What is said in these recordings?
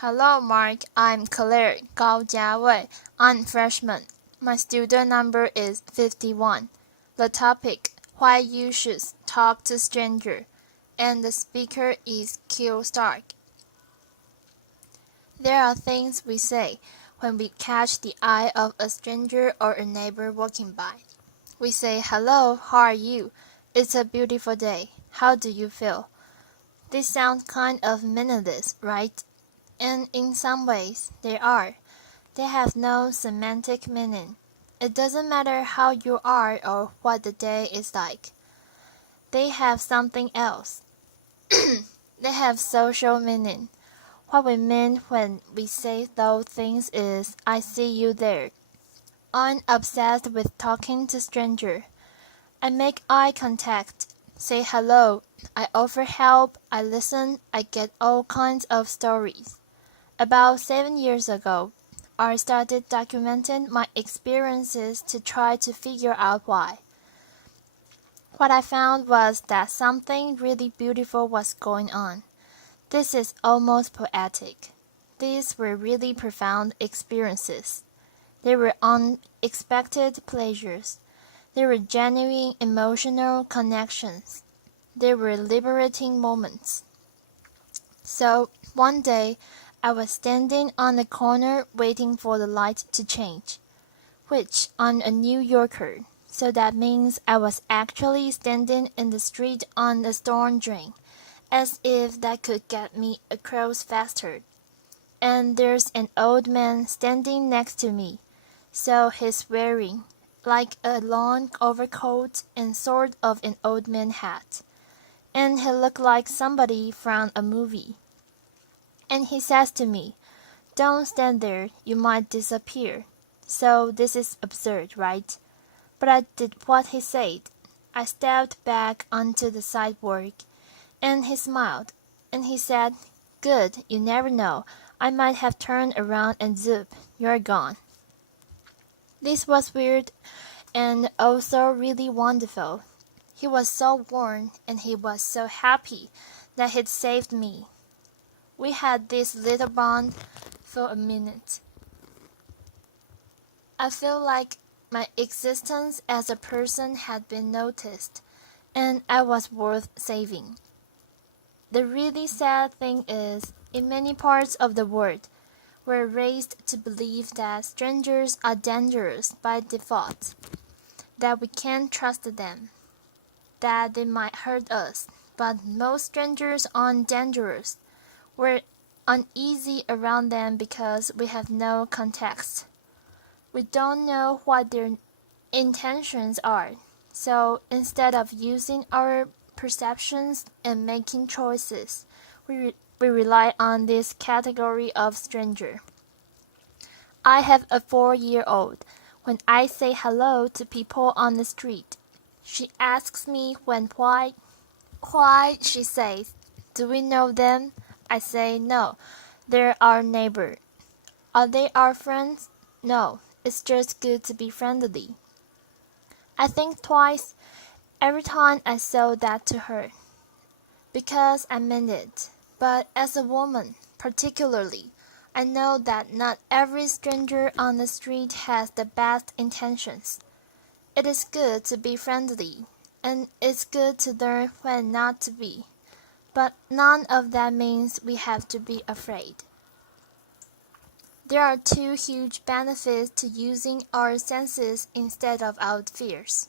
Hello, Mark. I'm Claire Gao Jiawei. I'm freshman. My student number is 51. The topic, why you should talk to stranger. And the speaker is Kio Stark. There are things we say when we catch the eye of a stranger or a neighbor walking by. We say, hello, how are you? It's a beautiful day. How do you feel? This sounds kind of meaningless, right? And in some ways, they are. They have no semantic meaning. It doesn't matter how you are or what the day is like. They have something else. They have social meaning. What we mean when we say those things is, I see you there. I'm obsessed with talking to strangers. I make eye contact, say hello, I offer help, I listen, I get all kinds of stories. About 7 years ago, I started documenting my experiences to try to figure out why. What I found was that something really beautiful was going on. This is almost poetic. These were really profound experiences. They were unexpected pleasures. They were genuine emotional connections. They were liberating moments. So, one day, I was standing on the corner waiting for the light to change, which I'm a New Yorker, so that means I was actually standing in the street on a storm drain, as if that could get me across faster. And there's an old man standing next to me, so he's wearing, like a long overcoat and sort of an old man hat, and he looked like somebody from a movie. And he says to me, don't stand there, you might disappear. So this is absurd, right? But I did what he said. I stepped back onto the sidewalk, and he smiled, and he said, good, you never know. I might have turned around and zoop, you're gone. This was weird and also really wonderful. He was so warm and he was so happy that he'd saved me. We had this little bond for a minute. I feel like my existence as a person had been noticed, and I was worth saving. The really sad thing is, in many parts of the world, we're raised to believe that strangers are dangerous by default, that we can't trust them, that they might hurt us, but most strangers aren't dangerous. We're uneasy around them because we have no context. We don't know what their intentions are, so instead of using our perceptions and making choices, we rely on this category of stranger. I have a 4-year-old. When I say hello to people on the street, she asks me why. Why, she says. Do we know them? I say no. They're our neighbor. Are they our friends? No. It's just good to be friendly. I think twice every time I said that to her, because I meant it. But as a woman, particularly, I know that not every stranger on the street has the best intentions. It is good to be friendly, and it's good to learn when not to be. But none of that means we have to be afraid. There are two huge benefits to using our senses instead of our fears.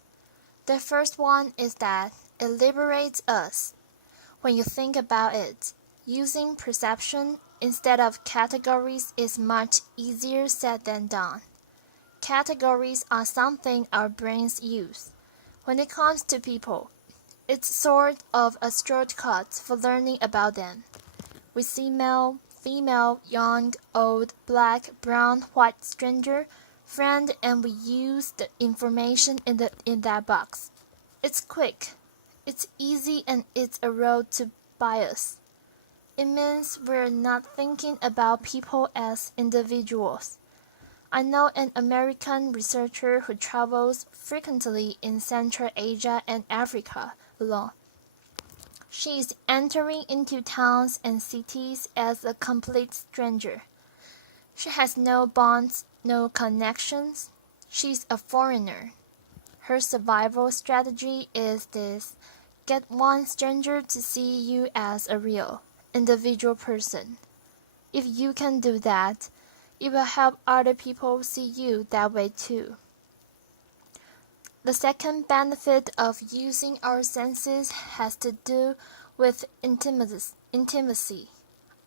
The first one is that it liberates us. When you think about it, using perception instead of categories is much easier said than done. Categories are something our brains use. When it comes to people, it's sort of a shortcut for learning about them. We see male, female, young, old, black, brown, white, stranger, friend, and we use the information in that box. It's quick, it's easy, and it's a road to bias. It means we're not thinking about people as individuals. I know an American researcher who travels frequently in Central Asia and Africa alone. She is entering into towns and cities as a complete stranger. She has no bonds, no connections. She's a foreigner. Her survival strategy is this: get one stranger to see you as a real, individual person. If you can do that, it will help other people see you that way too. The second benefit of using our senses has to do with intimacy.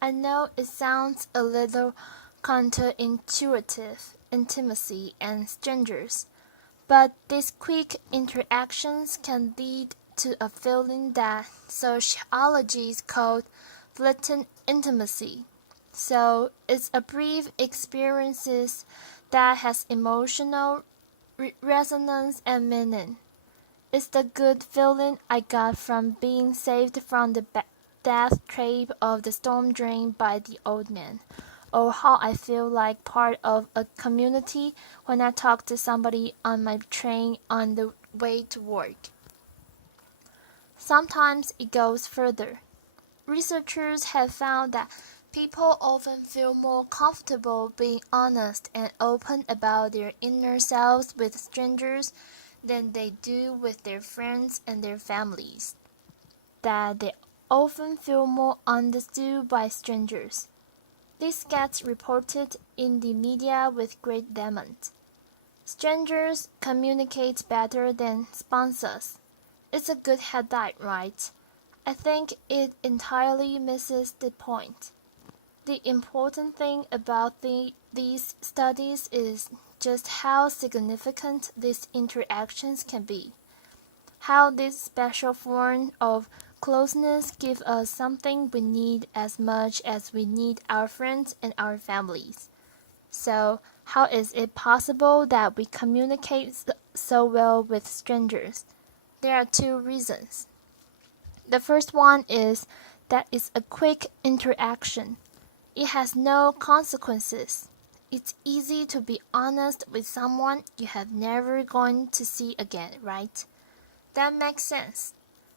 I know it sounds a little counterintuitive, intimacy and strangers, but these quick interactions can lead to a feeling that sociology calls fleeting intimacy. So it's a brief experience that has emotional resonance and meaning. It's the good feeling I got from being saved from the death trap of the storm drain by the old man, or how I feel like part of a community when I talk to somebody on my train on the way to work. Sometimes it goes further. Researchers have found that people often feel more comfortable being honest and open about their inner selves with strangers than they do with their friends and their families. That they often feel more understood by strangers. This gets reported in the media with great demand. Strangers communicate better than sponsors. It's a good headline, right? I think it entirely misses the point. The important thing about these studies is just how significant these interactions can be. How this special form of closeness gives us something we need as much as we need our friends and our families. So, how is it possible that we communicate so well with strangers? There are two reasons. The first one is that it's a quick interaction. It has no consequences. It's easy to be honest with someone you have never going to see again, right? That makes sense.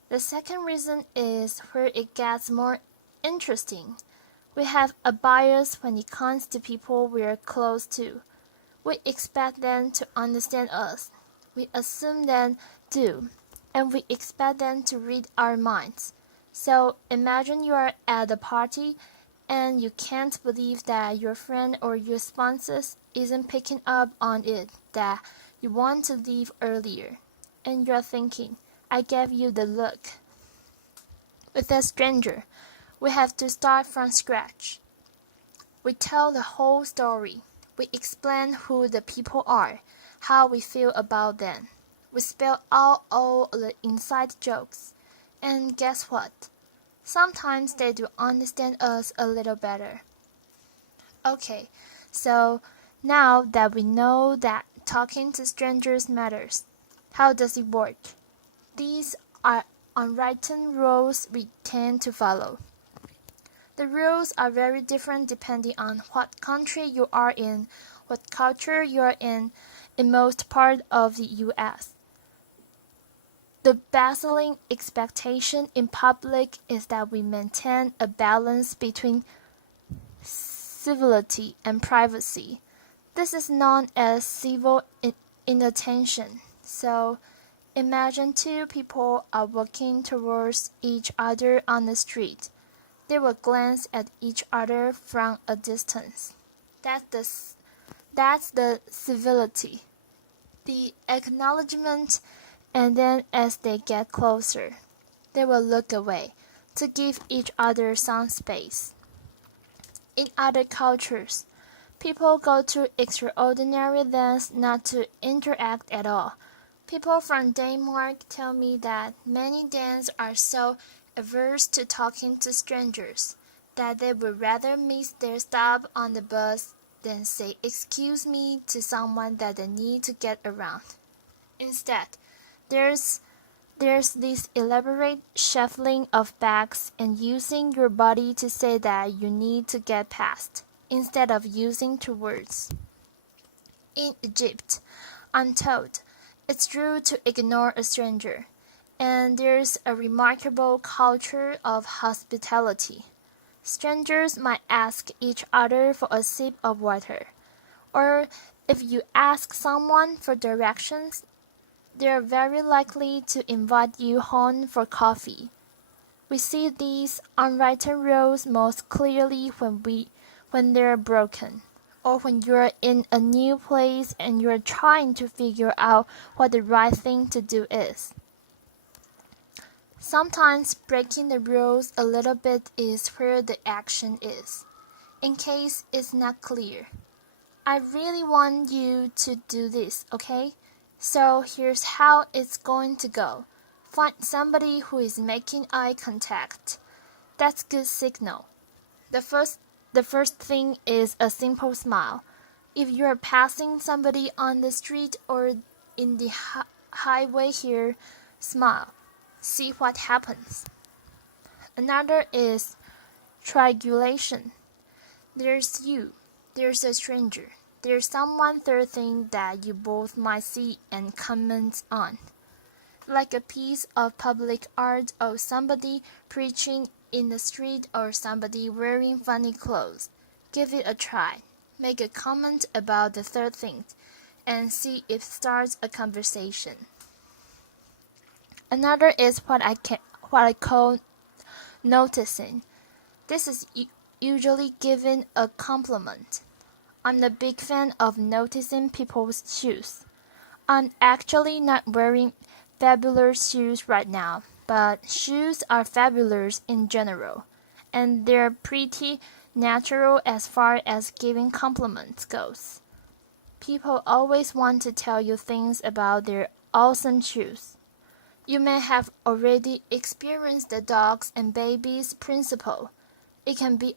The second reason is where it gets more interesting. We have a bias when it comes to people we're close to. We expect them to understand us. We assume they do, and we expect them to read our minds. So imagine you are at a party and you can't believe that your friend or your sponsors isn't picking up on it, that you want to leave earlier. And you're thinking, I gave you the look. With a stranger, we have to start from scratch. We tell the whole story. We explain who the people are, how we feel about them. We spell out all the inside jokes. And guess what? Sometimes they do understand us a little better. Okay, so now that we know that talking to strangers matters, how does it work? These are unwritten rules we tend to follow. The rules are very different depending on what country you are in, what culture you are in most part of the US. The baseline expectation in public is that we maintain a balance between civility and privacy. This is known as civil inattention. So, imagine two people are walking towards each other on the street. They will glance at each other from a distance. That's the civility, the acknowledgement, and then as they get closer, they will look away to give each other some space. In other cultures, people go to extraordinary lengths not to interact at all. People from Denmark tell me that many Danes are so averse to talking to strangers that they would rather miss their stop on the bus than say excuse me to someone that they need to get around. Instead, there's this elaborate shuffling of bags and using your body to say that you need to get past, instead of using two words. In Egypt, I'm told, it's rude to ignore a stranger. And there's a remarkable culture of hospitality. Strangers might ask each other for a sip of water, or if you ask someone for directions, they're very likely to invite you home for coffee. We see these unwritten rules most clearly when they're broken, or when you're in a new place and you're trying to figure out what the right thing to do is. Sometimes breaking the rules a little bit is where the action is, in case it's not clear. I really want you to do this, okay? So here's how it's going to go. Find somebody who is making eye contact. That's good signal. The first thing is a simple smile. If you're passing somebody on the street or in the highway here, smile. See what happens. Another is triangulation. There's you. There's a stranger. There's someone third thing that you both might see and comment on. Like a piece of public art or somebody preaching in the street or somebody wearing funny clothes. Give it a try. Make a comment about the third thing and see if it starts a conversation. Another is what I call noticing. This is usually given a compliment. I'm a big fan of noticing people's shoes. I'm actually not wearing fabulous shoes right now, but shoes are fabulous in general, and they're pretty natural as far as giving compliments goes. People always want to tell you things about their awesome shoes. You may have already experienced the dogs and babies principle. It can be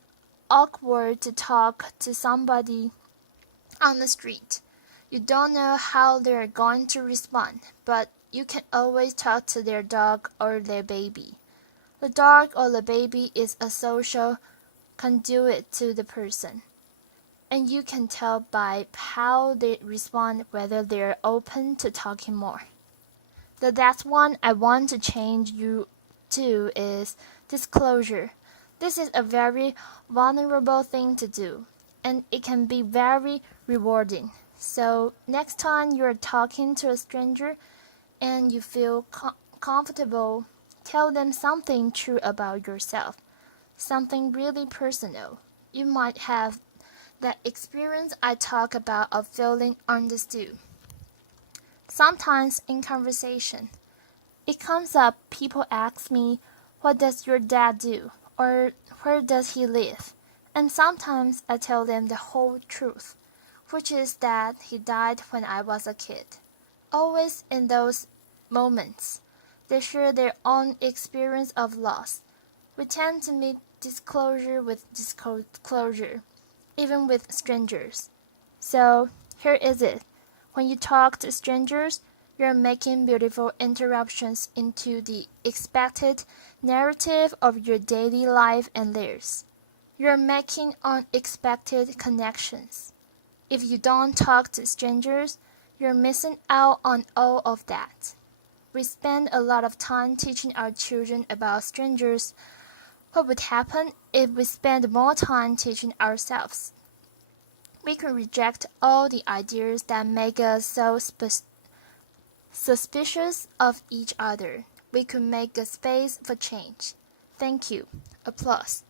awkward to talk to somebody on the street. You don't know how they're going to respond, but you can always talk to their dog or their baby. The dog or the baby is a social conduit to the person, and you can tell by how they respond whether they're open to talking more. The last one I want to change you to is disclosure. This is a very vulnerable thing to do, and it can be very rewarding. So next time you're talking to a stranger and you feel comfortable, tell them something true about yourself, something really personal. You might have that experience I talk about of feeling understood. Sometimes in conversation, it comes up, people ask me, what does your dad do? Or where does he live? And sometimes I tell them the whole truth, which is that he died when I was a kid. Always in those moments, they share their own experience of loss. We tend to meet disclosure with disclosure, even with strangers. So here is it. When you talk to strangers, you're making beautiful interruptions into the expected narrative of your daily life and theirs. You're making unexpected connections. If you don't talk to strangers, you're missing out on all of that. We spend a lot of time teaching our children about strangers. What would happen if we spend more time teaching ourselves? We could reject all the ideas that make us so suspicious of each other. We could make a space for change. Thank you. Applause.